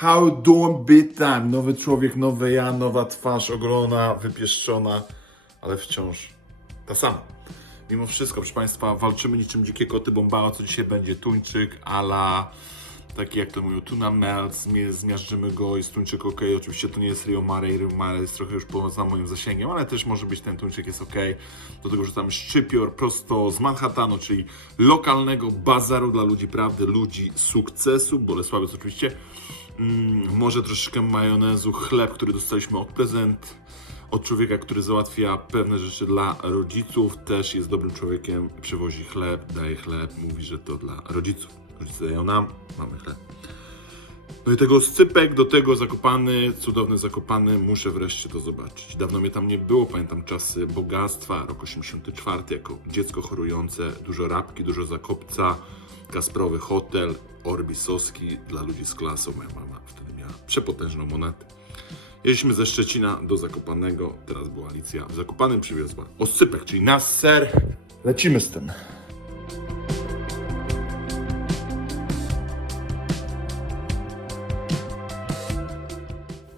How doing bit time? Nowy człowiek, nowe ja, nowa twarz, ogrona, wypieszczona, ale wciąż ta sama. Mimo wszystko, proszę Państwa, walczymy niczym dzikie koty bombała, co dzisiaj będzie tuńczyk, ala taki jak to mówią, tuna melt, zmie- zmiażdżymy go, jest tuńczyk ok, oczywiście to nie jest Rio Mare, Rio Mare jest trochę już poza moim zasięgiem, ale też może być ten tuńczyk jest ok. Do tego rzucamy szczypior prosto z Manhattanu, czyli lokalnego bazaru dla ludzi prawdy, ludzi sukcesu, Bolesławiec oczywiście. Mm, może troszeczkę majonezu, chleb, który dostaliśmy od prezent, od człowieka, który załatwia pewne rzeczy dla rodziców, też jest dobrym człowiekiem, przywozi chleb, daje chleb, mówi, że to dla rodziców. Rodzice dają nam, mamy chleb. Do tego scypek, do tego zakopany, cudowny zakopany, muszę wreszcie to zobaczyć. Dawno mnie tam nie było, pamiętam czasy bogactwa, rok 84, jako dziecko chorujące, dużo rabki, dużo zakopca, Kasprowy hotel, Orbisoski dla ludzi z klasą. Moja mama przepotężną monetę. Jedliśmy ze Szczecina do Zakopanego, teraz była Alicja. W Zakopanym przywiozła oscypek, czyli nas ser. Lecimy z tym.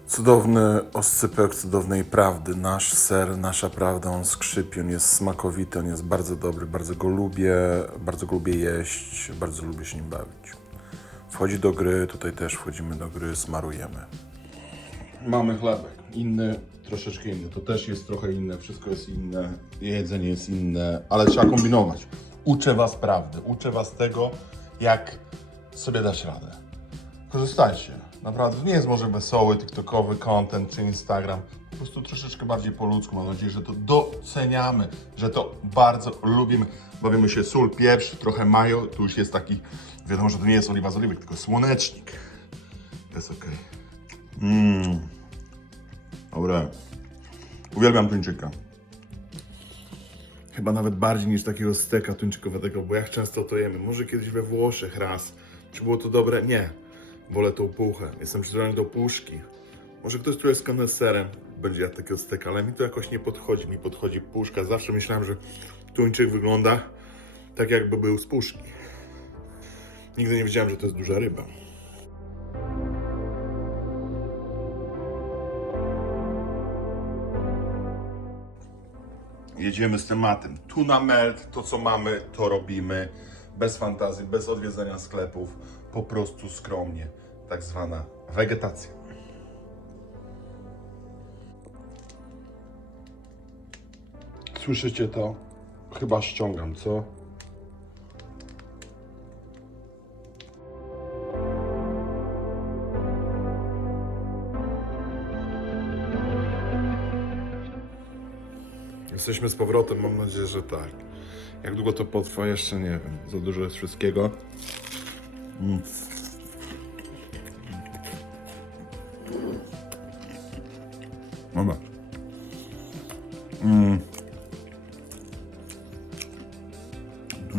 Cudowny oscypek cudownej prawdy. Nasz ser, nasza prawda, on skrzypi, on jest smakowity, on jest bardzo dobry, bardzo go lubię, bardzo go lubię jeść, bardzo lubię się nim bawić. Wchodzi do gry, tutaj też wchodzimy do gry, smarujemy. Mamy chlebek, inny, troszeczkę inny. To też jest trochę inne, wszystko jest inne, jedzenie jest inne, ale trzeba kombinować. Uczę Was prawdy, uczę Was tego, jak sobie dać radę. Korzystajcie. Naprawdę, nie jest może wesoły, tiktokowy content czy Instagram. Po prostu troszeczkę bardziej po ludzku. Mam nadzieję, że to doceniamy, że to bardzo lubimy. Bawimy się sól, pieprz, trochę mayo. Tu już jest taki, wiadomo, że to nie jest oliwa z oliwek, tylko słonecznik. Jest ok. Mmm. Dobre. Uwielbiam tuńczyka. Chyba nawet bardziej niż takiego steka tuńczykowego, bo jak często to jemy. Może kiedyś we Włoszech raz. Czy było to dobre? Nie. Wolę tą puchę. Jestem przyzwyczajony do puszki. Może ktoś, kto jest koneserem, będzie jadł takiego steka, ale mi to jakoś nie podchodzi. Mi podchodzi puszka. Zawsze myślałem, że tuńczyk wygląda tak, jakby był z puszki. Nigdy nie wiedziałem, że to jest duża ryba. Jedziemy z tematem. Tuna melt, to co mamy, to robimy. Bez fantazji, bez odwiedzania sklepów, po prostu skromnie. Tak zwana wegetacja. Słyszycie to? Chyba ściągam, co? Jesteśmy z powrotem, mam nadzieję, że tak. Jak długo to potrwa, jeszcze nie wiem. Za dużo jest wszystkiego. Mm.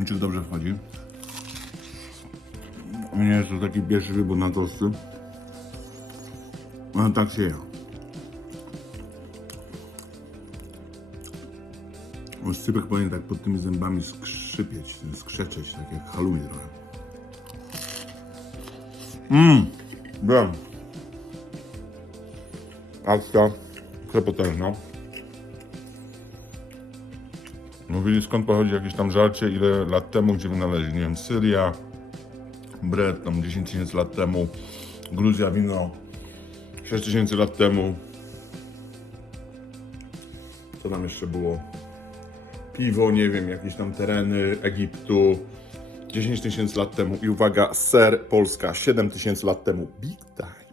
Tuńczyk dobrze wchodzi. Nie jest to taki pierwszy wybór na tosty. Ale tak się je. Oscypek powinien tak pod tymi zębami skrzypieć, skrzeczeć, tak jak haluje trochę. Mmm, wiem. Akcja przepotężna. Mówili skąd pochodzi jakieś tam żarcie, ile lat temu, gdzie wynaleźli, nie wiem, Syria, Bret, tam 10 tysięcy lat temu, Gruzja, wino 6 tysięcy lat temu. Co tam jeszcze było? piwo, nie wiem, jakieś tam tereny Egiptu 10 tysięcy lat temu i uwaga, ser Polska 7 tysięcy lat temu. Big time.